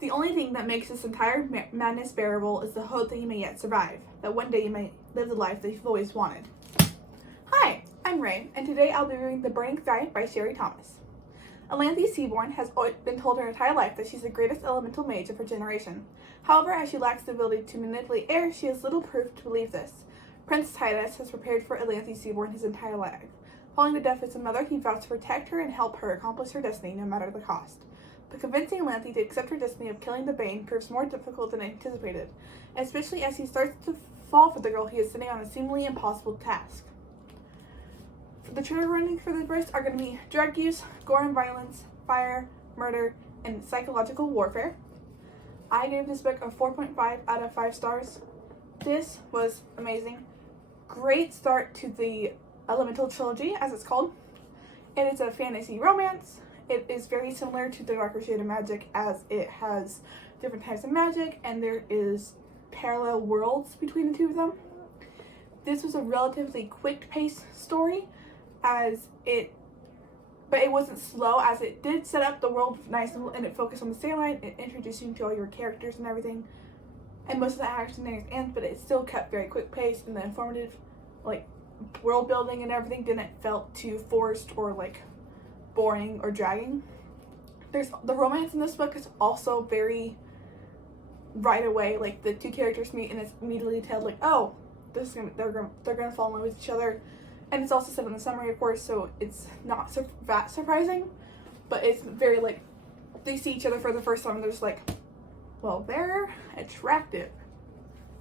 The only thing that makes this entire madness bearable is the hope that you may yet survive, that one day you may live the life that you've always wanted. Hi, I'm Ray, and today I'll be reading The Burning Sky by Sherry Thomas. Alanthe Seaborn has been told her entire life that she's the greatest elemental mage of her generation. However, as she lacks the ability to manipulate air, she has little proof to believe this. Prince Titus has prepared for Alanthe Seaborn his entire life. Following the death of his mother, he vowed to protect her and help her accomplish her destiny no matter the cost. But convincing Alanthe to accept her destiny of killing the Bane proves more difficult than anticipated, especially as he starts to fall for the girl he is sending on a seemingly impossible task. The trigger warnings for the burst are going to be drug use, gore and violence, fire, murder, and psychological warfare. I gave this book a 4.5 out of 5 stars. This was amazing. Great start to the Elemental Trilogy, as it's called. It is a fantasy romance. It is very similar to The Darker Shade of Magic, as it has different types of magic and there is parallel worlds between the two of them. This was a relatively quick-paced story, but it wasn't slow, as it did set up the world nice and it focused on the storyline and introduced you to all your characters and everything. And most of the action near its end, but it still kept very quick paced, and the informative, like, world building and everything didn't felt too forced or like boring or dragging. The romance in this book is also very right away, like the two characters meet and it's immediately told like, oh, they're gonna fall in love with each other. And it's also said in the summary, of course, so it's not that surprising, but it's very, like, they see each other for the first time and they're just like, well, they're attractive.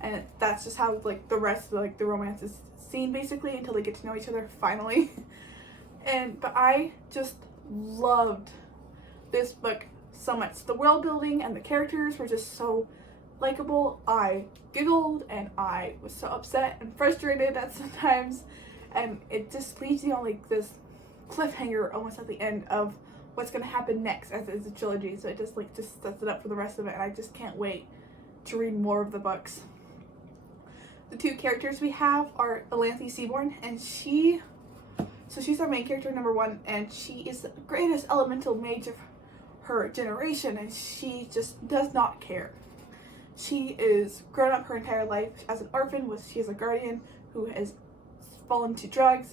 And that's just how, like, the rest of, like, the romance is seen, basically, until they get to know each other, finally. But I just loved this book so much. The world building and the characters were just so likable. I giggled, and I was so upset and frustrated at sometimes. And it just leaves you on like this cliffhanger almost at the end of what's going to happen next, as it's a trilogy. So it just sets it up for the rest of it, and I just can't wait to read more of the books. The two characters we have are Alanthe Seaborn, and she's our main character, number 1, and she is the greatest elemental mage of her generation, and she just does not care. She is grown up her entire life as an orphan. She has a guardian who has fallen to drug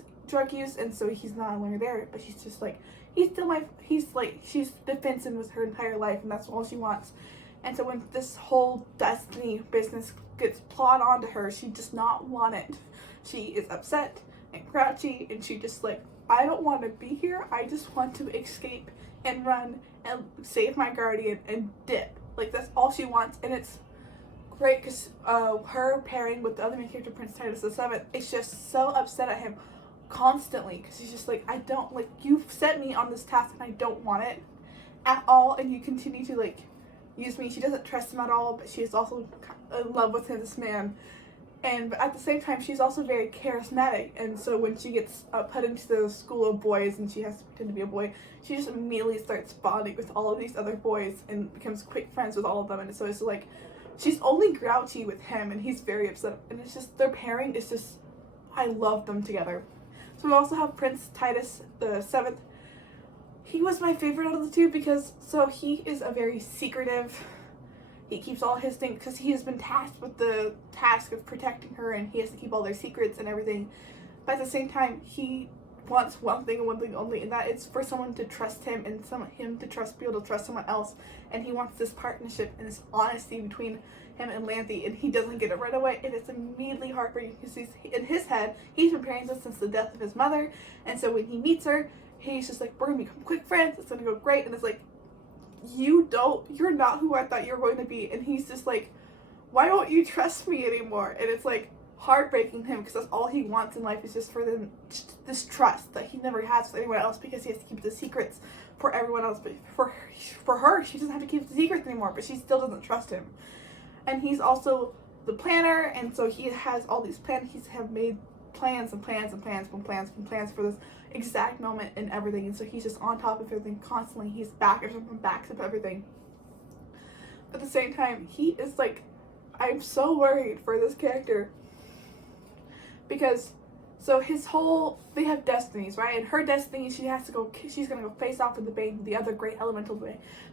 use, and so he's not longer there, but she's just like, she's defensive with her entire life, and that's all she wants. And so when this whole destiny business gets plowed onto her, she does not want it. She is upset and grouchy, and she just like, I don't want to be here, I just want to escape and run and save my guardian and dip. Like, that's all she wants, and it's great because her pairing with the other main character, Prince Titus VII, is just so upset at him constantly, because he's just like, I don't, like, you've set me on this task and I don't want it at all, and you continue to, like, use me. She doesn't trust him at all, but she is also in love with him, this man. But at the same time, she's also very charismatic, and so when she gets put into the school of boys and she has to pretend to be a boy, she just immediately starts bonding with all of these other boys and becomes quick friends with all of them. And so it's like, she's only grouchy with him, and he's very upset. And it's just, their pairing is just, I love them together. So we also have Prince Titus VII. He was my favorite out of the two because, so he is a very secretive, he keeps all his things, because he has been tasked with the task of protecting her, and he has to keep all their secrets and everything. But at the same time, he wants one thing and one thing only, and that is for someone to trust him, and him to be able to trust someone else. And he wants this partnership and this honesty between him and Alanthe, and he doesn't get it right away, and it's immediately heartbreaking because in his head, he's been preparing this since the death of his mother. And so when he meets her, he's just like, we're gonna become quick friends, it's gonna go great. And it's like, you're not who I thought you were going to be. And he's just like, why don't you trust me anymore? And it's like heartbreaking him, because that's all he wants in life, is just for them, this trust that he never has with anyone else, because he has to keep the secrets for everyone else. But for her, she doesn't have to keep the secrets anymore, but she still doesn't trust him. And he's also the planner, and so he has all these plans. He's have made plans and plans and plans and plans and plans for this exact moment and everything. And so he's just on top of everything constantly. He's backs up everything. But at the same time, he is like, I'm so worried for this character, because So they have destinies, right? And her destiny, she's gonna go face off with the Bane, the other great elemental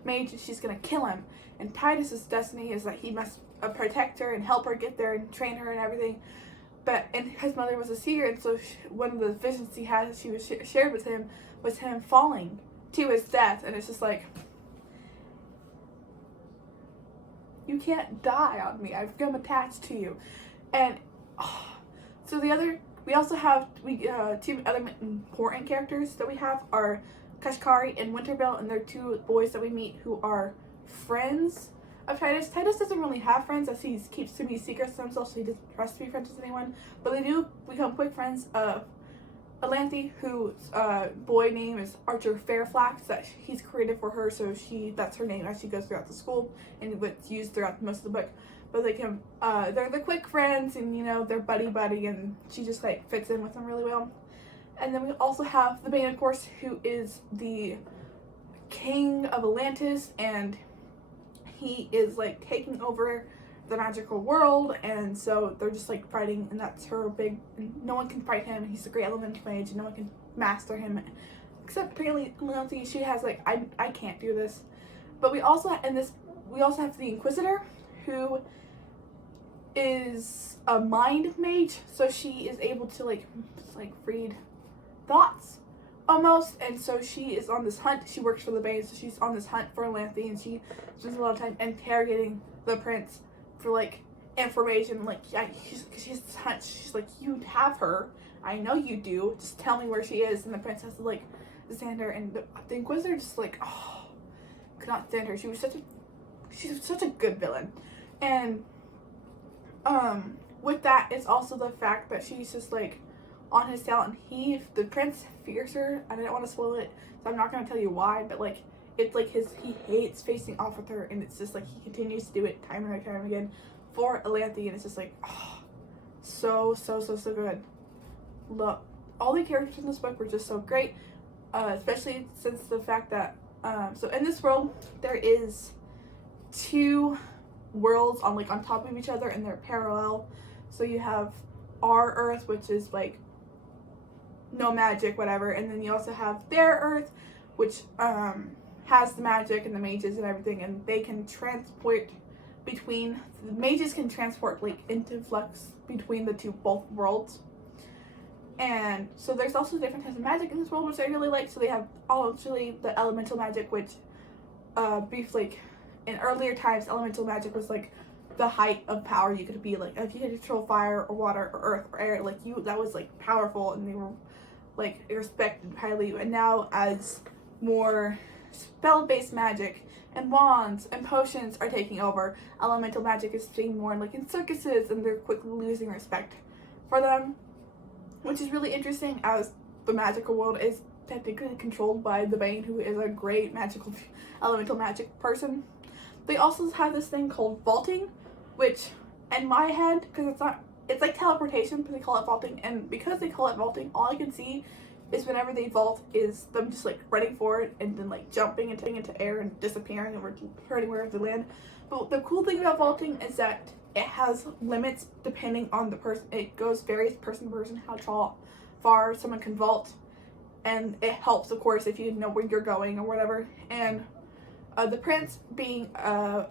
mage, and she's gonna kill him. And Titus's destiny is that he must protect her and help her get there and train her and everything. And his mother was a seer, and so one of the visions he had, she was shared with him, was him falling to his death. And it's just like, you can't die on me. I've become attached to you. And so we also have two other important characters that we have are Kashkari and Winterville, and they're two boys that we meet who are friends of Titus. Titus doesn't really have friends, as he keeps to be secrets to himself, so he doesn't trust to be friends with anyone. But they do become quick friends of Alanthe, whose boy name is Archer Fairflax, that he's created for her, so that's her name as she goes throughout the school, and it's used throughout most of the book. But they're the quick friends, and they're buddy, and she just like fits in with them really well. And then we also have the Bane, of course, who is the king of Atlantis, and he is like taking over the magical world, and so they're just like fighting, and that's her big. No one can fight him. He's a great elemental mage, and no one can master him, except apparently Alanthe. She has like, I can't do this. But we also have the Inquisitor, who is a mind mage, so she is able to like read thoughts almost, and so she is on this hunt. She works for the Bane, so she's on this hunt for Alanthe, and she spends a lot of time interrogating the prince for like information. Like, yeah, she has this hunch. She's like, you have her. I know you do. Just tell me where she is. And the prince has to like stand her, and the Inquisitor just like, could not stand her. She's such a good villain. And with that is also the fact that she's just like on his tail, and the prince fears her. I didn't want to spoil it, so I'm not going to tell you why, but like, it's like he hates facing off with her, and it's just like he continues to do it time and time again for Alanthe, and it's just like, so good. Look, all the characters in this book were just so great, especially since the fact that so in this world there is two worlds on top of each other, and they're parallel. So you have our Earth, which is like no magic, whatever, and then you also have their Earth, which has the magic and the mages and everything, and they can transport between, the mages can transport like into flux between both worlds. And so there's also different types of magic in this world, which I really like. So they have actually the elemental magic, which in earlier times, elemental magic was like the height of power you could be. Like, if you could control fire or water or earth or air, that was like powerful, and they were like respected highly. And now, as more spell-based magic and wands and potions are taking over, elemental magic is seen more in circuses, and they're quickly losing respect for them, which is really interesting, as the magical world is technically controlled by the Bane, who is a great elemental magic person. They also have this thing called vaulting, which in my head, because it's like teleportation, but they call it vaulting, and because they call it vaulting, all I can see is whenever they vault is them just like running forward and then like jumping and taking into air and disappearing and returning wherever they land. But the cool thing about vaulting is that it has limits depending on the person. It varies person to person how far someone can vault, and it helps, of course, if you know where you're going or whatever. And the prince being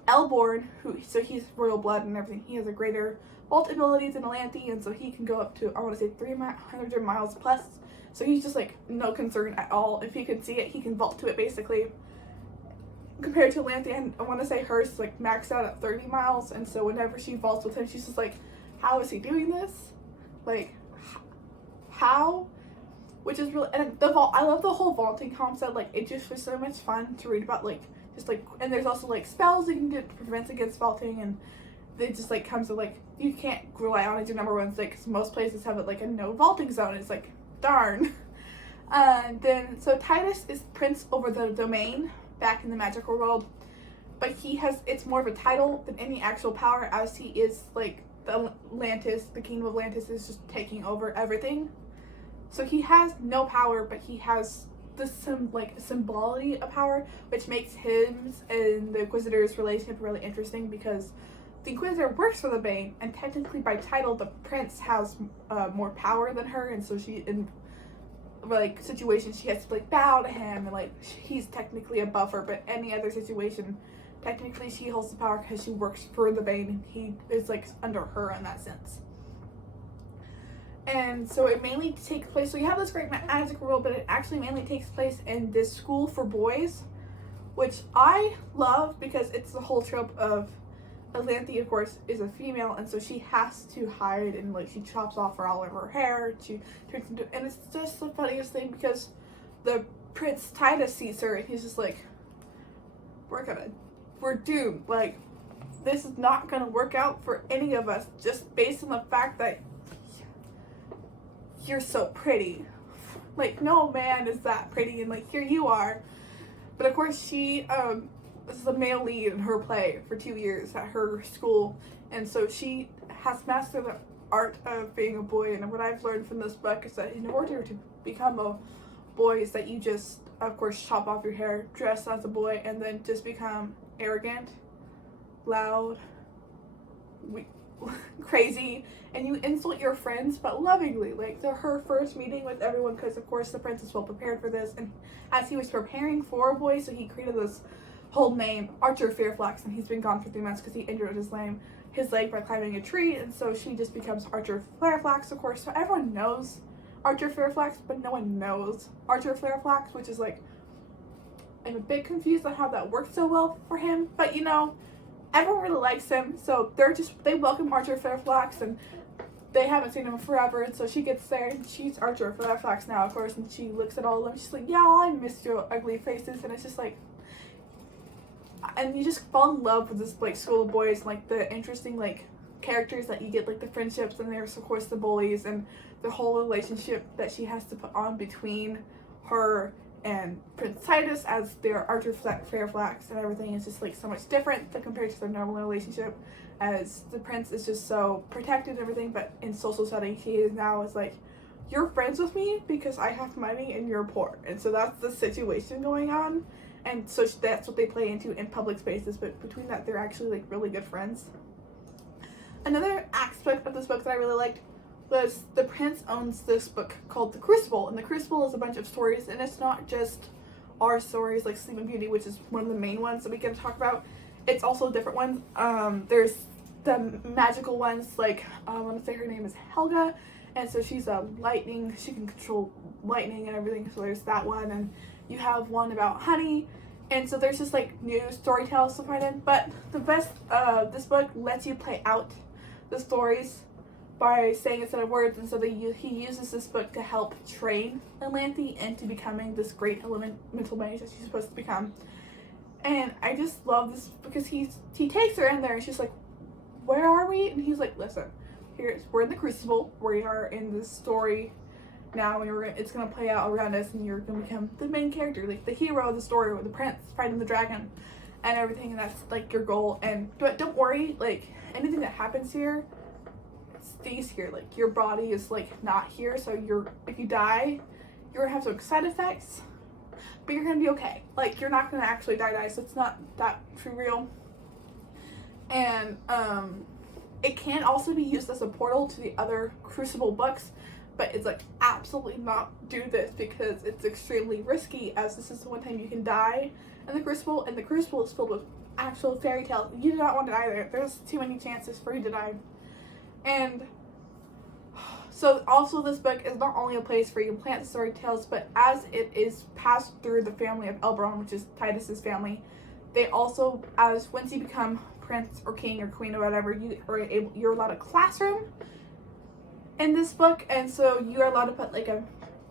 Elborn, so he's royal blood and everything, he has a greater vault ability than Alanthe, and so he can go up to, I want to say, 300 miles plus. So he's just like no concern at all. If he can see it, he can vault to it basically. Compared to Alanthe, and I want to say hers is like maxed out at 30 miles, and so whenever she vaults with him, she's just like, how is he doing this? Like, how? Which is really, and I love the whole vaulting concept. Like, it just was so much fun to read about, and there's also like spells you can do to prevent against vaulting, and it just like comes to like, you can't rely on it as your number one stick, because most places have it like a no vaulting zone. It's like, darn. So Titus is prince over the domain back in the magical world, but it's more of a title than any actual power, as he is like the kingdom of Atlantis is just taking over everything. So he has no power, but he has this symbolity of power, which makes him and the Inquisitor's relationship really interesting, because the Inquisitor works for the Bane, and technically by title, the prince has more power than her, and so she, in like situations, she has to like bow to him, and like he's technically above her. But any other situation, technically she holds the power because she works for the Bane, and he is like under her in that sense. And so it mainly takes place, so you have this great magic world, but it actually mainly takes place in this school for boys, which I love because it's the whole trope of Atlanthi, of course, is a female, and so she has to hide, and like she chops off all of her hair, she turns into, and it's just the funniest thing because the Prince Titus sees her, and he's just like, we're doomed, like, this is not gonna work out for any of us, just based on the fact that you're so pretty. Like, no man is that pretty, and like, here you are. But of course, she is the male lead in her play for 2 years at her school, and so she has mastered the art of being a boy. And what I've learned from this book is that in order to become a boy, is that you just, of course, chop off your hair, dress as a boy, and then just become arrogant, loud, crazy, and you insult your friends, but lovingly. Like, her first meeting with everyone, because of course the prince is well prepared for this, and as he was preparing for a boy, so he created this whole name, Archer Fairfax, and he's been gone for 3 months because he injured his leg by climbing a tree, and so she just becomes Archer Fairfax, of course. So everyone knows Archer Fairfax, but no one knows Archer Fairfax, which is like, I'm a bit confused on how that works so well for him, but you know, everyone really likes him, so they welcome Archer Fairfax, and they haven't seen him forever, and so she gets there, and she's Archer Fairfax now, of course, and she looks at all of them, she's like, yeah, I miss your ugly faces, and it's just like, and you just fall in love with this like school of boys, and, like the interesting like characters that you get, like the friendships, and there's of course the bullies, and the whole relationship that she has to put on between her and Prince Titus as their Archer Fairfax, and everything is just like so much different compared to their normal relationship, as the prince is just so protected and everything, but in social setting he is now is like, you're friends with me because I have money and you're poor, and so that's the situation going on, and so that's what they play into in public spaces, but between that they're actually like really good friends. Another aspect of this book that I really liked was the prince owns this book called The Crucible, and The Crucible is a bunch of stories, and it's not just our stories like Sleeping Beauty, which is one of the main ones that we get to talk about. It's also different ones. There's the magical ones, like I want to say her name is Helga, and so she's a lightning, she can control lightning and everything, so there's that one, and you have one about honey, and so there's just like new storytelling stuff right in. But the best, this book lets you play out the stories by saying instead of words, and so he uses this book to help train Atlanthi into becoming this great elemental mage that she's supposed to become. And I just love this because he takes her in there, and she's like, where are we? And he's like, listen, we're in the Crucible, we are in this story now, and it's gonna play out around us, and you're gonna become the main character, like the hero of the story, or the prince fighting the dragon and everything, and that's like your goal. But don't worry, like anything that happens here stays here, like your body is like not here, so if you die, you're gonna have some side effects, but you're gonna be okay. Like, you're not gonna actually die, so it's not that too real. And it can also be used as a portal to the other Crucible books, but it's like, absolutely not do this because it's extremely risky, as this is the one time you can die in the Crucible, and the Crucible is filled with actual fairy tales. You do not want to die there. There's too many chances for you to die. And so also this book is not only a place where you can plant story tales, but as it is passed through the family of Elbron, which is Titus's family, they also, once you become prince or king or queen or whatever, you're allowed a classroom in this book, and so you're allowed to put like a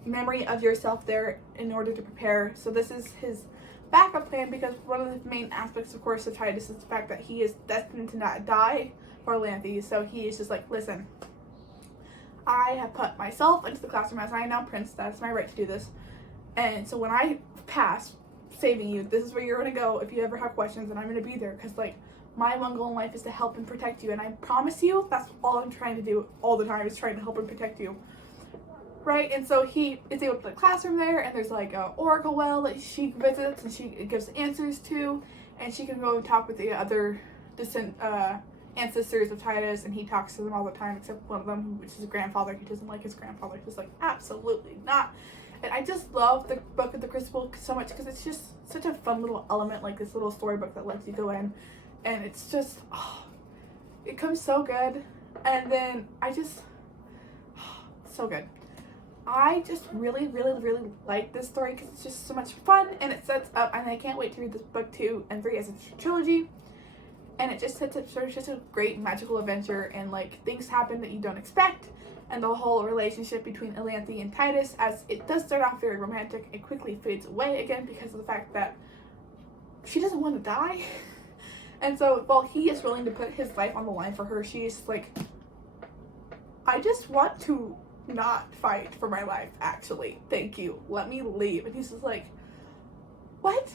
memory of yourself there in order to prepare. So this is his backup plan, because one of the main aspects, of course, of Titus is the fact that he is destined to not die for Atlanthi. So he is just like, listen, I have put myself into the classroom as I am now prince, that's my right to do this, and so when I pass saving you, this is where you're gonna go if you ever have questions, and I'm gonna be there, because like my one goal in life is to help and protect you, and I promise you that's all I'm trying to do all the time, is trying to help and protect you, right? And so he is able to put a classroom there, and there's like a oracle well that she visits and she gives answers to, and she can go and talk with the other ancestors of Titus, and he talks to them all the time, except one of them, which is his grandfather. He doesn't like his grandfather. He's like, absolutely not. And I just love the book of the Crucible so much because it's just such a fun little element, like this little storybook that lets you go in, and it's just, oh, it comes so good. And then I just, so good. I just really, really, really like this story because it's just so much fun, and it sets up, and I can't wait to read this book 2 and 3 as a trilogy. And it just sets up sort of just a great magical adventure, and like things happen that you don't expect, and the whole relationship between Elanthe and Titus, as it does start off very romantic, it quickly fades away again because of the fact that she doesn't want to die. And so while he is willing to put his life on the line for her, she's like, I just want to not fight for my life, actually. Thank you. Let me leave. And he's just like, what?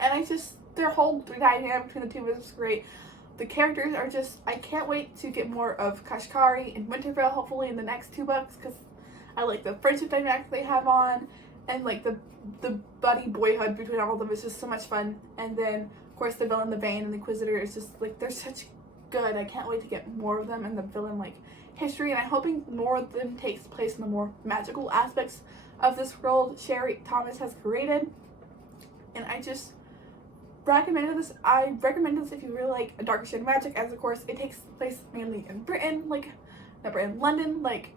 And I just, their whole dynamic between the two of us is great. The characters are just, I can't wait to get more of Kashkari and Winterfell, hopefully in the next 2 books, because I like the friendship dynamic they have on, and like the buddy boyhood between all of them is just so much fun. And then, of course, the villain, the Bane, and the Inquisitor is just like, they're such good. I can't wait to get more of them and the villain like history, and I'm hoping more of them takes place in the more magical aspects of this world Sherry Thomas has created. And I just recommend this. I recommend this if you really like A Darker Shade of Magic, as of course it takes place mainly in Britain, like not Britain, London, like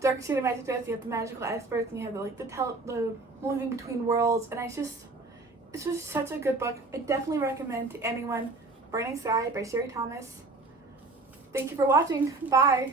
Darker Shade of Magic does. You have the magical aspects, and you have the moving between worlds, and it's just such a good book. I definitely recommend to anyone. Burning Sky by Sherry Thomas. Thank you for watching. Bye.